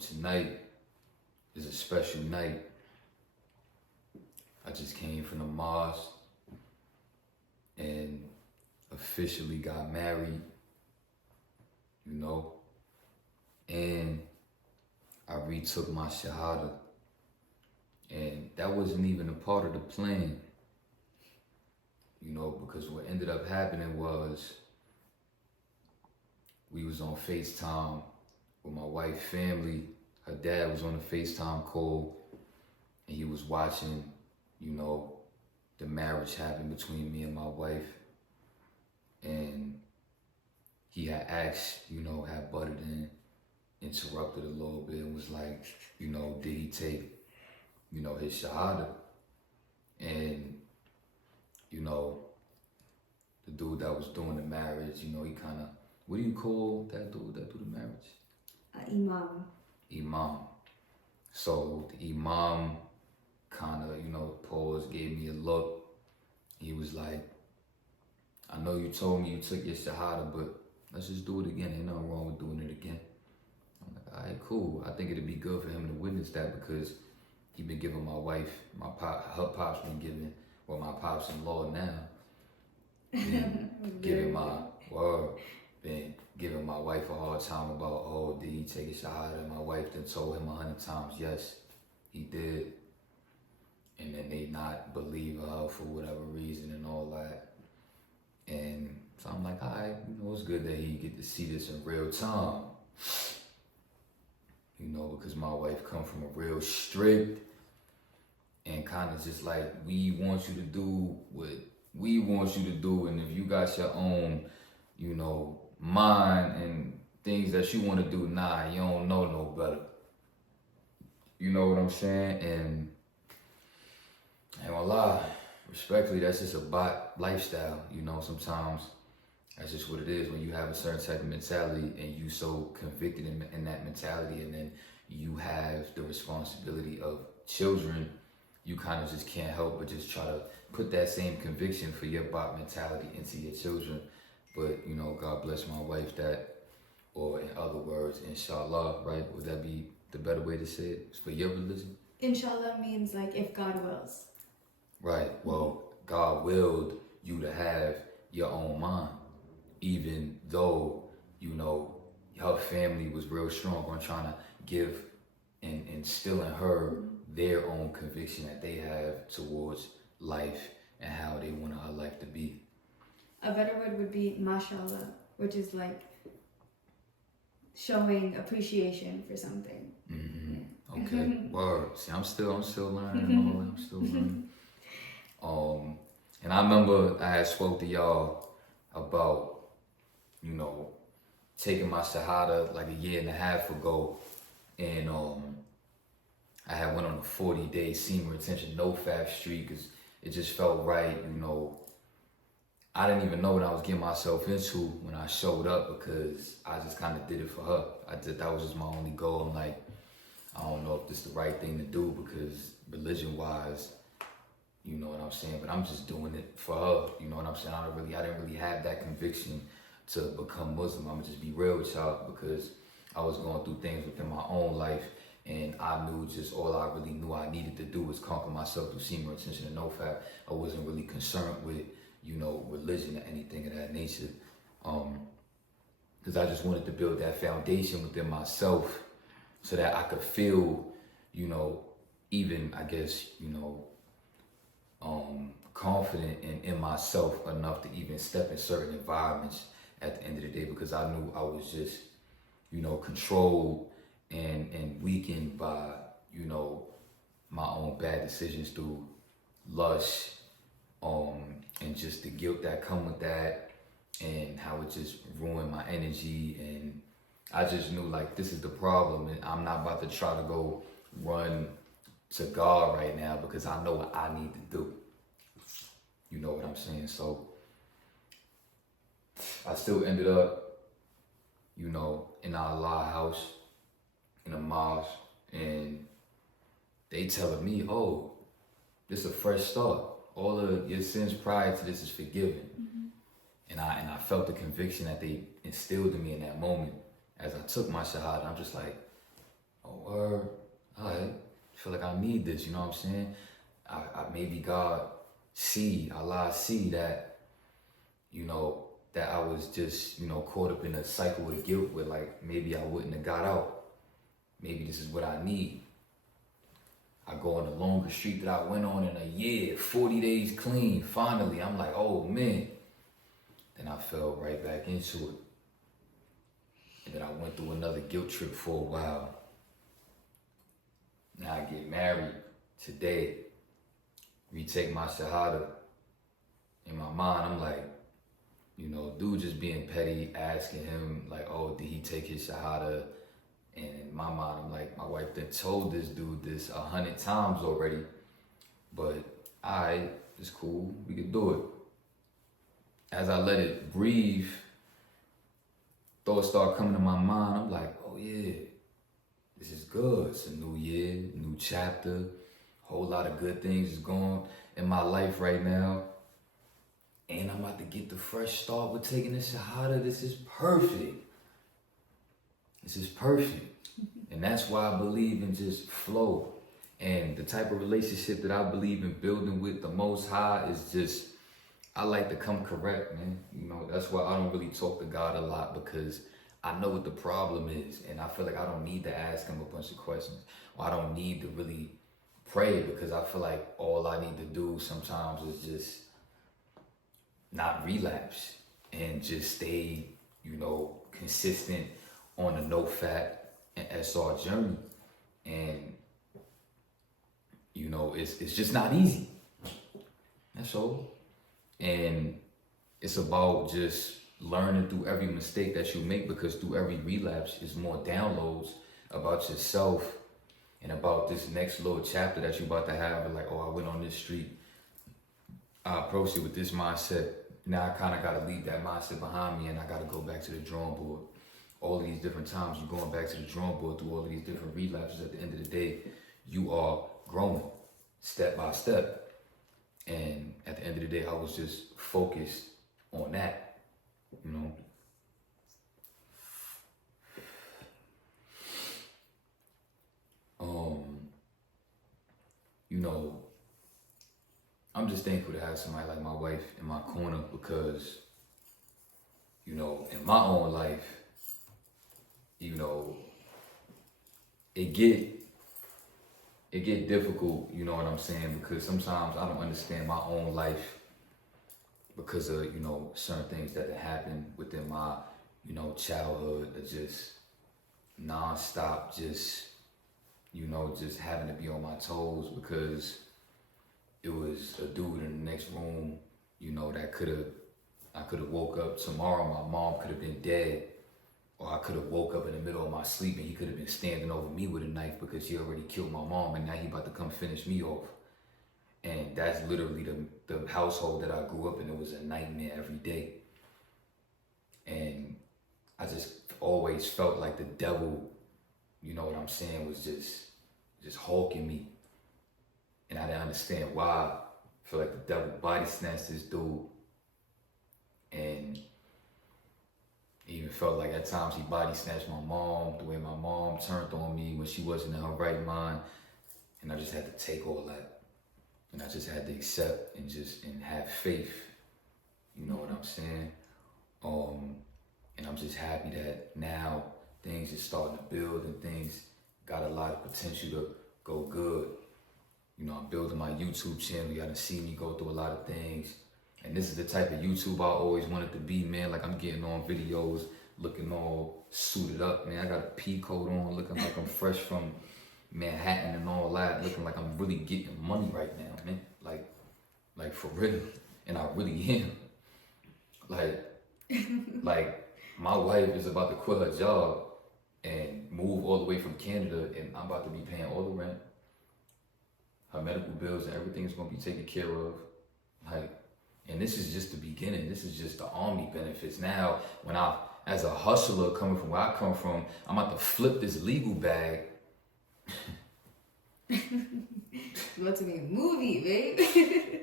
tonight is a special night. I just came from the mosque and officially got married, and I retook my Shahada. And that wasn't even a part of the plan, because what ended up happening was we was on FaceTime with my wife's family. Her dad was on a FaceTime call and he was watching, the marriage happen between me and my wife. And he had asked, had butted in, interrupted a little bit and was like, did he take, his Shahada? And, the dude that was doing the marriage, he kind of, what do you call that dude that do the marriage? Imam. Imam. So the Imam kind of, paused, gave me a look. He was like, I know you told me you took your Shahada, but let's just do it again. Ain't nothing wrong with doing it again. I'm like, all right, cool. I think it'd be good for him to witness that because he been giving my wife, her pops been giving, well, my pops-in-law now, been giving giving my wife a hard time about, oh, did he take a Shahada? And my wife then told him 100 times, yes, he did. And then they not believe her for whatever reason and all that. And so I'm like, all right, it's good that he get to see this in real time. Because my wife come from a real strict and kind of just like, we want you to do what we want you to do. And if you got your own, mind and things that you want to do, nah, you don't know no better. You know what I'm saying? And I ain't gonna lie, respectfully, that's just a lifestyle. Sometimes that's just what it is when you have a certain type of mentality and you so convicted in that mentality, and then you have the responsibility of children, you kind of just can't help but just try to put that same conviction for your bot mentality into your children. But, God bless my wife that, or in other words, inshallah, right? Would that be the better way to say it? It's for your religion? Inshallah means like if God wills. Right. Well, God willed you to have your own mind, even though, her family was real strong on trying to give and instill in her their own conviction that they have towards life and how they want her life to be. A better word would be mashallah, which is like showing appreciation for something. Mm-hmm. Okay. Word. See, I'm still learning. I'm still learning. And I remember I had spoke to y'all about, taking my Shahada like 1.5 years ago, and I had went on a 40-day Semen retention Nofap streak because it just felt right. I didn't even know what I was getting myself into when I showed up because I just kind of did it for her. That was just my only goal. I'm like, I don't know if this is the right thing to do because religion-wise, you know what I'm saying? But I'm just doing it for her. You know what I'm saying? I didn't really have that conviction to become Muslim. I'm gonna just be real with y'all because I was going through things within my own life, and I knew just all I really knew I needed to do was conquer myself through Semen retention and Nofap. I wasn't really concerned with, religion or anything of that nature. Because I just wanted to build that foundation within myself so that I could feel, even, I guess, confident in myself enough to even step in certain environments at the end of the day, because I knew I was just, controlled and weakened by, my own bad decisions through lust, and just the guilt that come with that, and how it just ruined my energy. And I just knew like this is the problem, and I'm not about to try to go run to God right now because I know what I need to do. You know what I'm saying? So I still ended up, in our Allah house, in a mosque, and they telling me, oh, this is a fresh start. All of your sins prior to this is forgiven. Mm-hmm. And I felt the conviction that they instilled in me in that moment as I took my Shahada. I'm just like, oh, word, all right, feel like I need this, you know what I'm saying? I maybe Allah see that, you know, that I was just, you know, caught up in a cycle of guilt where like maybe I wouldn't have got out. Maybe this is what I need. I go on the longest streak that I went on in a year, 40 days clean. Finally, I'm like, oh man. Then I fell right back into it. And then I went through another guilt trip for a while. Now I get married today, retake my Shahada. In my mind, I'm like, you know, dude just being petty, asking him like, oh, did he take his Shahada? And in my mind, I'm like, my wife done told this dude this 100 times already. But alright, it's cool, we can do it. As I let it breathe, thoughts start coming to my mind. I'm like, oh yeah, this is good. It's a new year, new chapter. Whole lot of good things is going in my life right now. And I'm about to get the fresh start with taking the Shahada. This is perfect. This is perfect. And that's why I believe in just flow. And the type of relationship that I believe in building with the Most High is just, I like to come correct, man. You know, that's why I don't really talk to God a lot, because I know what the problem is. And I feel like I don't need to ask him a bunch of questions. Or I don't need to really pray, because I feel like all I need to do sometimes is just not relapse and just stay, you know, consistent on the Nofap and SR journey. And, you know, it's just not easy. That's all. And it's about just learning through every mistake that you make, because through every relapse is more downloads about yourself and about this next little chapter that you're about to have. And like, oh, I went on this street. I approached it with this mindset. Now I kind of got to leave that mindset behind me, and I got to go back to the drawing board. All of these different times you're going back to the drawing board through all of these different relapses. At the end of the day, you are growing step by step. And at the end of the day, I was just focused on that, you know. You know, I'm just thankful to have somebody like my wife in my corner, because, you know, in my own life, you know, it get difficult, you know what I'm saying? Because sometimes I don't understand my own life because of, you know, certain things that happened within my, you know, childhood, of just nonstop, just, you know, just having to be on my toes, because it was a dude in the next room, you know, that I could have woke up tomorrow, my mom could have been dead. Or I could have woke up in the middle of my sleep and he could have been standing over me with a knife because he already killed my mom, and now he about to come finish me off. And that's literally the household that I grew up in. It was a nightmare every day. And I just always felt like the devil, you know what I'm saying, was just hawking me. And I didn't understand why. I feel like the devil body snatched this dude. And even felt like at times he body snatched my mom, the way my mom turned on me when she wasn't in her right mind. And I just had to take all that. And I just had to accept and have faith. You know what I'm saying? And I'm just happy that now things are starting to build and things got a lot of potential to go good. You know, I'm building my YouTube channel. You gotta see me go through a lot of things. And this is the type of YouTube I always wanted to be, man. Like, I'm getting on videos looking all suited up, man. I got a pea coat on, looking like I'm fresh from Manhattan and all that, looking like I'm really getting money right now, man. Like for real. And I really am. Like my wife is about to quit her job and move all the way from Canada, and I'm about to be paying all the rent. Her medical bills and everything is gonna be taken care of. And this is just the beginning. This is just the army benefits. Now, as a hustler coming from where I come from, I'm about to flip this legal bag. It's about to be a movie, babe.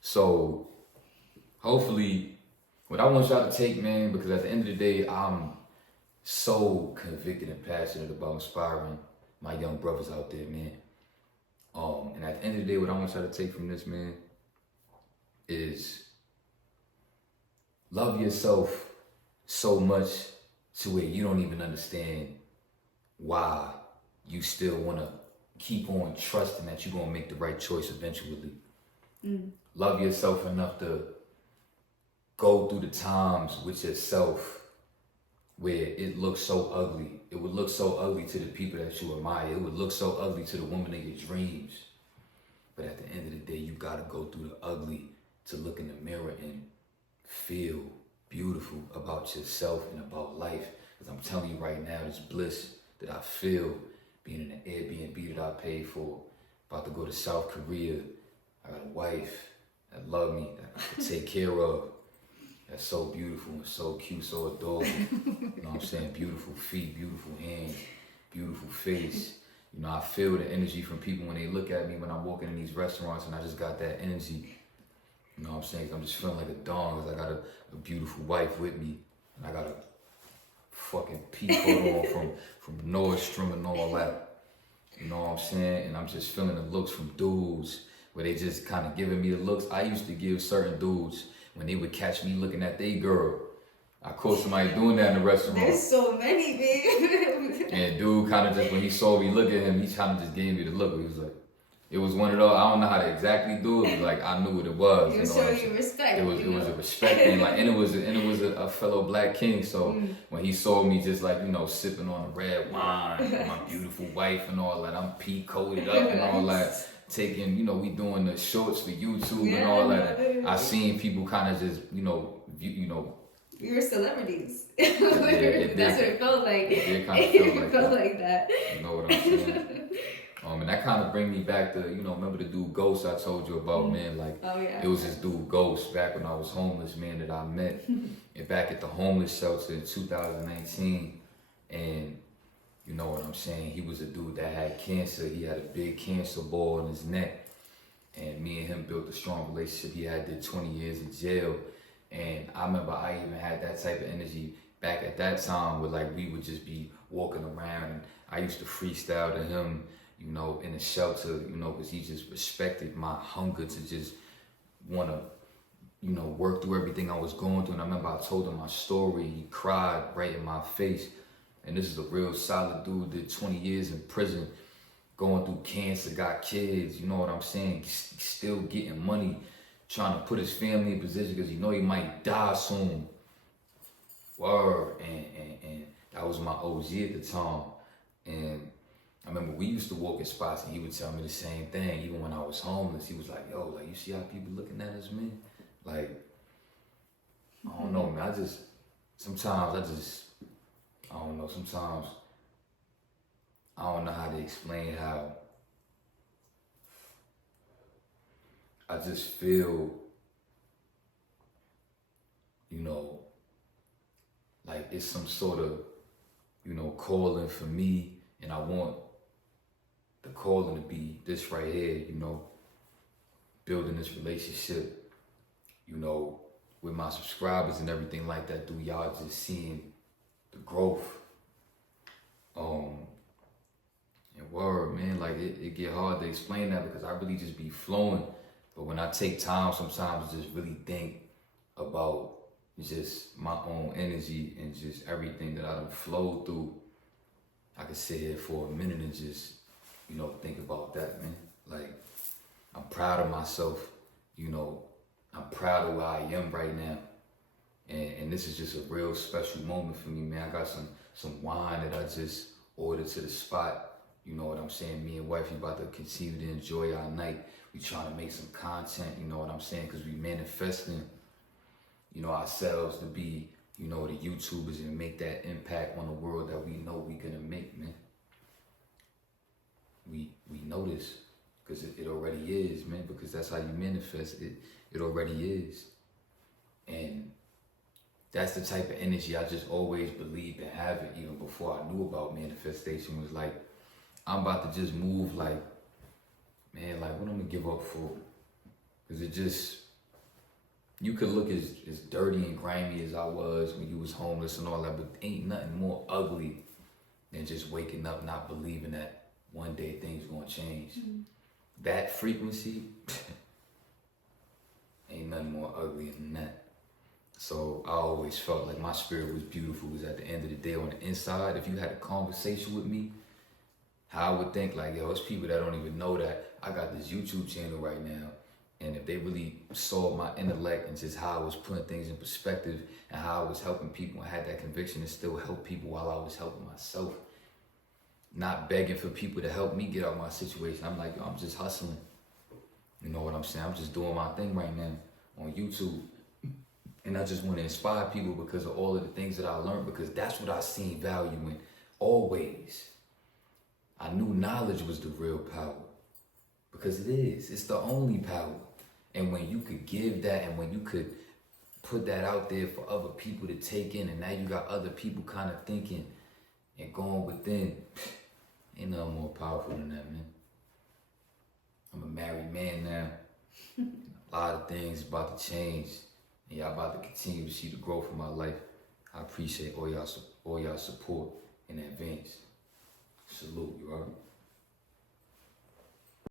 So, hopefully, what I want y'all to take, man, because at the end of the day, I'm so convicted and passionate about inspiring my young brothers out there, man. And at the end of the day, what I want y'all to take from this, man, is love yourself so much to where you don't even understand why you still want to keep on trusting that you're going to make the right choice eventually. Love yourself enough to go through the times with yourself where it looks so ugly. It would look so ugly to the people that you admire. It would look so ugly to the woman of your dreams. But at the end of the day, you got to go through the ugly to look in the mirror and feel beautiful about yourself and about life. Because I'm telling you right now, this bliss that I feel being in an Airbnb that I paid for, about to go to South Korea. I got a wife that love me, that I can take care of. That's so beautiful and so cute, so adorable. You know what I'm saying? Beautiful feet, beautiful hands, beautiful face. You know, I feel the energy from people when they look at me when I'm walking in these restaurants, and I just got that energy. You know what I'm saying? I'm just feeling like a dog because I got a beautiful wife with me, and I got a fucking peacoat on from Nordstrom and all that. You know what I'm saying? And I'm just feeling the looks from dudes where they just kind of giving me the looks I used to give certain dudes when they would catch me looking at they girl. I caught somebody doing that in the restaurant. There's so many, babe. And dude kind of just, when he saw me look at him, he kind of just gave me the look. He was like, it was one of those, I don't know how to exactly do it, but like I knew what it was. You know showing you respect. It was a respect thing, like, and it was a fellow black king. So when he saw me just like, you know, sipping on a red wine, with my beautiful wife and all that, I'm peacoated up and all that. Taking, you know, we doing the shorts for YouTube and all that. I seen people kind of just, you know. We were celebrities. That's what it felt like. It kind of felt like that. You know what I'm saying? And that kind of bring me back to, you know, remember the dude Ghost I told you about, man? Like, it was this dude Ghost back when I was homeless, man, that I met and back at the homeless shelter in 2019. And you know what I'm saying? He was a dude that had cancer. He had a big cancer ball in his neck. And me and him built a strong relationship. He had did 20 years in jail. And I remember I even had that type of energy back at that time where like we would just be walking around and I used to freestyle to him, you know, in the shelter, you know, because he just respected my hunger to just want to, you know, work through everything I was going through. And I remember I told him my story. He cried right in my face. And this is a real solid dude, did 20 years in prison, going through cancer, got kids, you know what I'm saying? Still getting money, trying to put his family in position because you know he might die soon. Word. And that was my OG at the time. And I remember we used to walk in spots and he would tell me the same thing. Even when I was homeless, he was like, yo, like, you see how people looking at us, man? Like, I don't know, man. Sometimes I don't know how to explain how I just feel, you know, like it's some sort of, you know, calling for me, and I want the calling to be this right here, you know, building this relationship, you know, with my subscribers and everything like that, through y'all just seeing the growth. And word, man, like it get hard to explain that because I really just be flowing. But when I take time sometimes to just really think about just my own energy and just everything that I done flowed through, I could sit here for a minute and just, you know, think about that, man. Like, I'm proud of myself, you know, I'm proud of where I am right now. And this is just a real special moment for me, man. I got some wine that I just ordered to the spot. You know what I'm saying? Me and wifey about to continue to enjoy our night. We trying to make some content, you know what I'm saying? Because we manifesting, you know, ourselves to be, you know, the YouTubers and make that impact on the world that we know we gonna make, man. We know this because it already is, man, because that's how you manifest it. It already is. And that's the type of energy I just always believed in having, even before I knew about manifestation. Was like, I'm about to just move like, man, like what I'm gonna give up for? Because You could look as dirty and grimy as I was when you was homeless and all that, but ain't nothing more ugly than just waking up not believing that one day things gonna change. That frequency, ain't nothing more ugly than that. So I always felt like my spirit was beautiful. Was at the end of the day on the inside, if you had a conversation with me, how I would think like, yo, it's people that don't even know that I got this YouTube channel right now. And if they really saw my intellect and just how I was putting things in perspective and how I was helping people and had that conviction to still help people while I was helping myself. Not begging for people to help me get out of my situation. I'm like, yo, I'm just hustling. You know what I'm saying? I'm just doing my thing right now on YouTube. And I just want to inspire people because of all of the things that I learned, because that's what I seen value in always. I knew knowledge was the real power, because it is. It's the only power. And when you could give that and when you could put that out there for other people to take in, and now you got other people kind of thinking and going within, ain't nothing more powerful than that, man. I'm a married man now. A lot of things about to change, and y'all about to continue to see the growth of my life. I appreciate all y'all support in advance. Salute, you alright?